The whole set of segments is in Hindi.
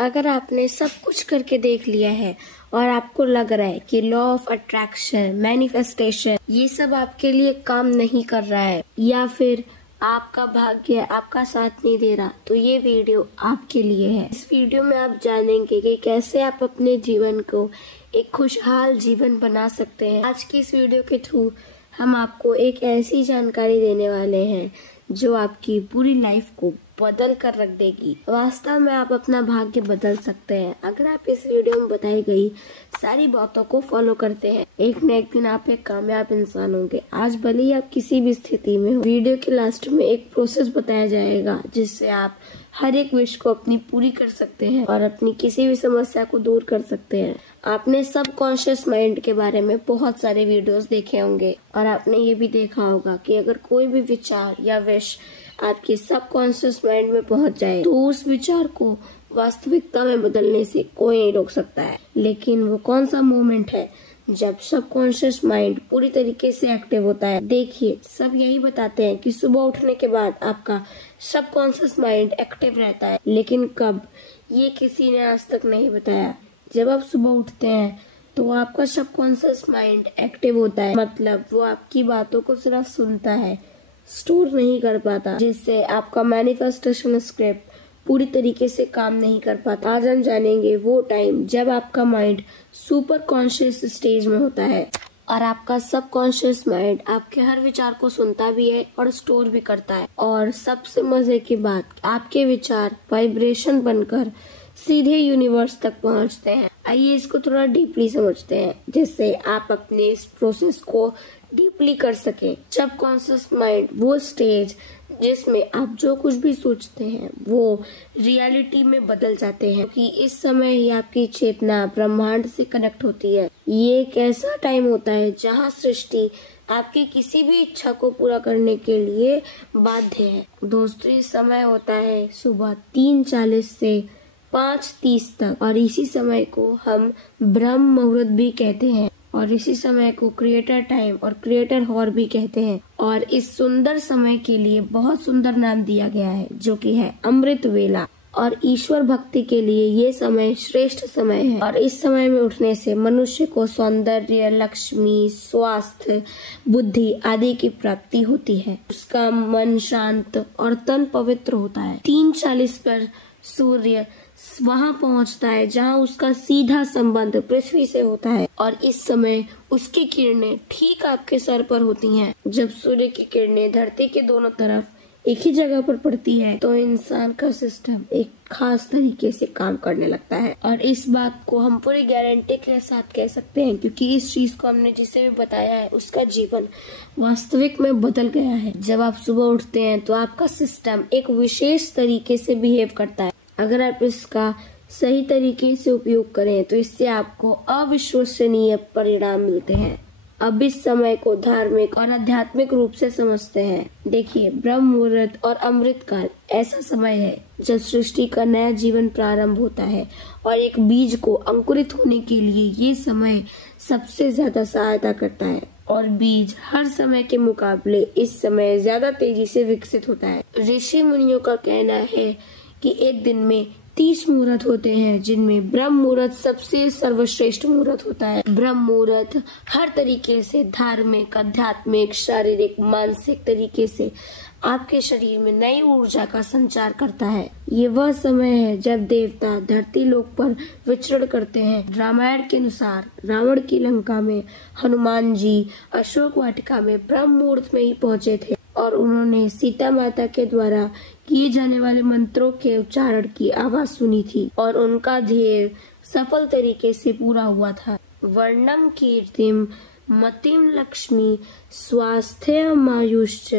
अगर आपने सब कुछ करके देख लिया है और आपको लग रहा है कि लॉ ऑफ अट्रैक्शन, मैनिफेस्टेशन ये सब आपके लिए काम नहीं कर रहा है या फिर आपका भाग्य आपका साथ नहीं दे रहा, तो ये वीडियो आपके लिए है। इस वीडियो में आप जानेंगे कि कैसे आप अपने जीवन को एक खुशहाल जीवन बना सकते हैं। आज की इस वीडियो के थ्रू हम आपको एक ऐसी जानकारी देने वाले हैं जो आपकी पूरी लाइफ को बदल कर रख देगी। वास्तव में आप अपना भाग्य बदल सकते हैं अगर आप इस वीडियो में बताई गई सारी बातों को फॉलो करते हैं। एक न एक दिन आप एक कामयाब इंसान होंगे। आज भले ही आप किसी भी स्थिति में हो, वीडियो के लास्ट में एक प्रोसेस बताया जाएगा जिससे आप हर एक विश को अपनी पूरी कर सकते हैं और अपनी किसी भी समस्या को दूर कर सकते हैं। आपने सबकॉन्शियस माइंड के बारे में बहुत सारे वीडियोस देखे होंगे और आपने ये भी देखा होगा कि अगर कोई भी विचार या विश आपके सबकॉन्शियस माइंड में पहुंच जाए तो उस विचार को वास्तविकता में बदलने से कोई नहीं रोक सकता है। लेकिन वो कौन सा मोमेंट है जब सबकॉन्शियस माइंड पूरी तरीके से एक्टिव होता है? देखिए, सब यही बताते हैं कि सुबह उठने के बाद आपका सबकॉन्शियस माइंड एक्टिव रहता है, लेकिन कब, ये किसी ने आज तक नहीं बताया। जब आप सुबह उठते हैं तो आपका सबकॉन्शियस माइंड एक्टिव होता है, मतलब वो आपकी बातों को सिर्फ सुनता है, स्टोर नहीं कर पाता, जिससे आपका मैनिफेस्टेशन स्क्रिप्ट पूरी तरीके से काम नहीं कर पाता। आज हम जानेंगे वो टाइम जब आपका माइंड सुपर कॉन्शियस स्टेज में होता है और आपका सबकॉन्शियस माइंड आपके हर विचार को सुनता भी है और स्टोर भी करता है। और सबसे मजे की बात, आपके विचार वाइब्रेशन बनकर सीधे यूनिवर्स तक पहुंचते हैं। आइए इसको थोड़ा डीपली समझते हैं जिससे आप अपने इस प्रोसेस को डीपली कर सकें। सबकॉन्शियस माइंड वो स्टेज जिसमें आप जो कुछ भी सोचते हैं वो रियलिटी में बदल जाते हैं, क्योंकि इस समय ही आपकी चेतना ब्रह्मांड से कनेक्ट होती है। ये एक ऐसा टाइम होता है जहाँ सृष्टि आपकी किसी भी इच्छा को पूरा करने के लिए बाध्य है। दोस्तों, इस समय होता है सुबह 3:40 से 5:30 तक और इसी समय को हम ब्रह्म मुहूर्त भी कहते हैं और इसी समय को क्रिएटर टाइम और क्रिएटर हॉर भी कहते हैं। और इस सुंदर समय के लिए बहुत सुंदर नाम दिया गया है जो कि है अमृत वेला। और ईश्वर भक्ति के लिए ये समय श्रेष्ठ समय है और इस समय में उठने से मनुष्य को सौंदर्य, लक्ष्मी, स्वास्थ्य, बुद्धि आदि की प्राप्ति होती है। उसका मन शांत और तन पवित्र होता है। 3:40 पर सूर्य वहाँ पहुँचता है जहाँ उसका सीधा संबंध पृथ्वी से होता है और इस समय उसकी किरणें ठीक आपके सर पर होती हैं। जब सूर्य की किरणें धरती के दोनों तरफ एक ही जगह पर पड़ती है तो इंसान का सिस्टम एक खास तरीके से काम करने लगता है। और इस बात को हम पूरी गारंटी के साथ कह सकते हैं क्योंकि इस चीज को हमने जिसे भी बताया है उसका जीवन वास्तविक में बदल गया है। जब आप सुबह उठते हैं तो आपका सिस्टम एक विशेष तरीके से बिहेव करता है। अगर आप इसका सही तरीके से उपयोग करें तो इससे आपको अविश्वसनीय परिणाम मिलते हैं। अब इस समय को धार्मिक और आध्यात्मिक रूप से समझते हैं। देखिए, ब्रह्म मुहूर्त और अमृत काल ऐसा समय है जब सृष्टि का नया जीवन प्रारंभ होता है और एक बीज को अंकुरित होने के लिए ये समय सबसे ज्यादा सहायता करता है और बीज हर समय के मुकाबले इस समय ज्यादा तेजी से विकसित होता है। ऋषि मुनियों का कहना है कि एक दिन में 30 मुहूर्त होते हैं जिनमें ब्रह्म मुहूर्त सबसे सर्वश्रेष्ठ मुहूर्त होता है। ब्रह्म मुहूर्त हर तरीके से धार्मिक, आध्यात्मिक, शारीरिक, मानसिक तरीके से आपके शरीर में नई ऊर्जा का संचार करता है। ये वह समय है जब देवता धरती लोक पर विचरण करते हैं। रामायण के अनुसार रावण की लंका में हनुमान जी अशोक वाटिका में ब्रह्म मुहूर्त में ही पहुंचे थे और उन्होंने सीता माता के द्वारा किए जाने वाले मंत्रों के उच्चारण की आवाज सुनी थी और उनका ध्येय सफल तरीके से पूरा हुआ था। वर्णम कीर्तिम मतिम लक्ष्मी स्वास्थ्यमायुश्च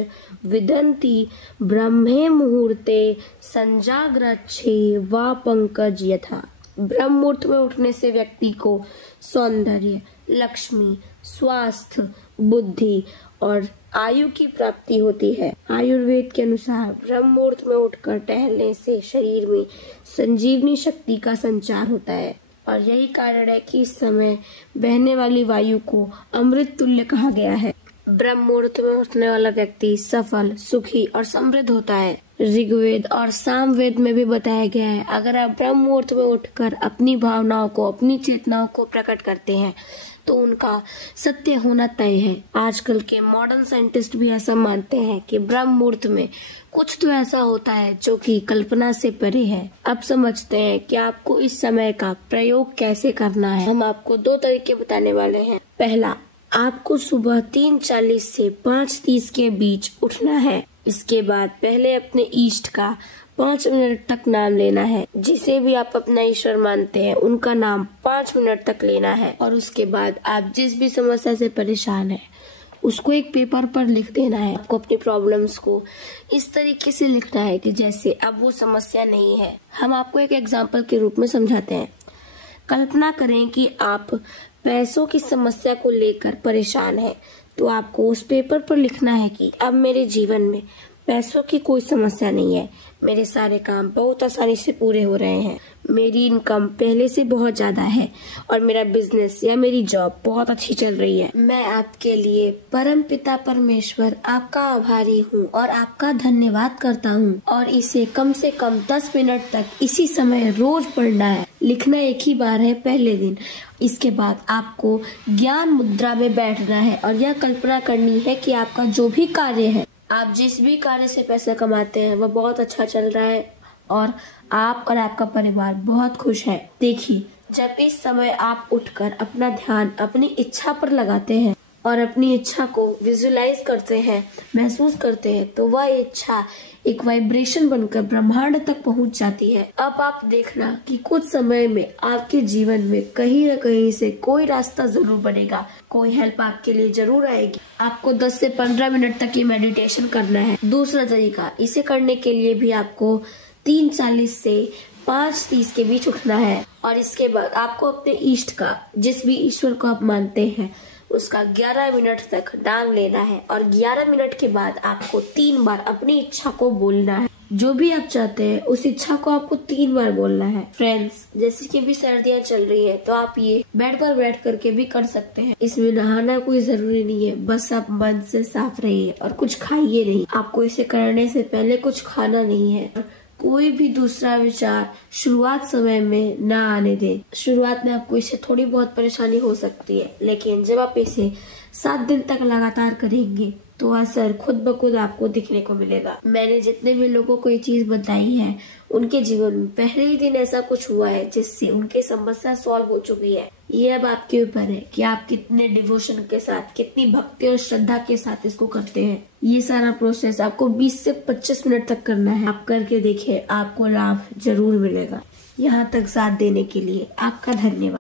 विदन्ति ब्रह्मे मुहूर्ते संजाग्रच्छे वा पंकज यथा। ब्रह्म मुहूर्त में उठने से व्यक्ति को सौंदर्य, लक्ष्मी, स्वास्थ्य, बुद्धि और आयु की प्राप्ति होती है। आयुर्वेद के अनुसार ब्रह्म मुहूर्त में उठकर टहलने से शरीर में संजीवनी शक्ति का संचार होता है और यही कारण है कि इस समय बहने वाली वायु को अमृत तुल्य कहा गया है। ब्रह्म मुहूर्त में उठने वाला व्यक्ति सफल, सुखी और समृद्ध होता है। ऋग्वेद और सामवेद में भी बताया गया है, अगर आप ब्रह्म मुहूर्त में उठकर अपनी भावनाओं को, अपनी चेतनाओं को प्रकट करते हैं तो उनका सत्य होना तय है। आजकल के मॉडर्न साइंटिस्ट भी ऐसा मानते हैं कि ब्रह्म मुहूर्त में कुछ तो ऐसा होता है जो कि कल्पना से परे है। अब समझते हैं कि आपको इस समय का प्रयोग कैसे करना है। हम आपको 2 तरीके बताने वाले हैं। पहला, आपको सुबह 3:40 से 5:30 के बीच उठना है। इसके बाद पहले अपने इष्ट का 5 मिनट तक नाम लेना है। जिसे भी आप अपना ईश्वर मानते हैं उनका नाम 5 मिनट तक लेना है। और उसके बाद आप जिस भी समस्या से परेशान है उसको एक पेपर पर लिख देना है। आपको अपनी प्रॉब्लम्स को इस तरीके से लिखना है कि जैसे अब वो समस्या नहीं है। हम आपको एक एग्जाम्पल के रूप में समझाते हैं। कल्पना करें कि आप पैसों की समस्या को लेकर परेशान हैं, तो आपको उस पेपर पर लिखना है कि अब मेरे जीवन में पैसों की कोई समस्या नहीं है, मेरे सारे काम बहुत आसानी से पूरे हो रहे हैं, मेरी इनकम पहले से बहुत ज्यादा है और मेरा बिजनेस या मेरी जॉब बहुत अच्छी चल रही है। मैं आपके लिए परम पिता परमेश्वर आपका आभारी हूँ और आपका धन्यवाद करता हूँ। और इसे कम से कम 10 मिनट तक इसी समय रोज पढ़ना है। लिखना एक ही बार है पहले दिन। इसके बाद आपको ज्ञान मुद्रा में बैठना है और यह कल्पना करनी है कि आपका जो भी कार्य है, आप जिस भी कार्य से पैसा कमाते हैं वह बहुत अच्छा चल रहा है और आप और आपका परिवार बहुत खुश है। देखिए, जब इस समय आप उठकर अपना ध्यान अपनी इच्छा पर लगाते हैं और अपनी इच्छा को विजुलाइज करते हैं, महसूस करते हैं, तो वह इच्छा एक वाइब्रेशन बनकर ब्रह्मांड तक पहुंच जाती है। अब आप देखना कि कुछ समय में आपके जीवन में कहीं न कहीं से कोई रास्ता जरूर बनेगा, कोई हेल्प आपके लिए जरूर आएगी। आपको 10 से 15 मिनट तक ये मेडिटेशन करना है। दूसरा तरीका, इसे करने के लिए भी आपको 3:40 से 5:30 के बीच उठना है और इसके बाद आपको अपने इष्ट का, जिस भी ईश्वर को आप मानते हैं, उसका 11 मिनट तक नाम लेना है और 11 मिनट के बाद आपको 3 बार अपनी इच्छा को बोलना है। जो भी आप चाहते हैं उस इच्छा को आपको 3 बार बोलना है। फ्रेंड्स, जैसे कि भी सर्दियाँ चल रही है तो आप ये बेड पर बैठ करके भी कर सकते हैं। इसमें नहाना कोई जरूरी नहीं है, बस आप मन से साफ रहिए और कुछ खाइए नहीं। आपको इसे करने से पहले कुछ खाना नहीं है। कोई भी दूसरा विचार शुरुआत समय में ना आने दें। शुरुआत में आपको इससे थोड़ी बहुत परेशानी हो सकती है, लेकिन जब आप इसे 7 दिन तक लगातार करेंगे तो असर खुद ब खुद आपको दिखने को मिलेगा। मैंने जितने भी लोगों को ये चीज बताई है, उनके जीवन में पहले ही दिन ऐसा कुछ हुआ है जिससे उनकी समस्या सॉल्व हो चुकी है। ये अब आपके ऊपर है कि आप कितने डिवोशन के साथ, कितनी भक्ति और श्रद्धा के साथ इसको करते हैं। ये सारा प्रोसेस आपको 20 से 25 मिनट तक करना है। आप करके देखिए, आपको लाभ जरूर मिलेगा। यहाँ तक साथ देने के लिए आपका धन्यवाद।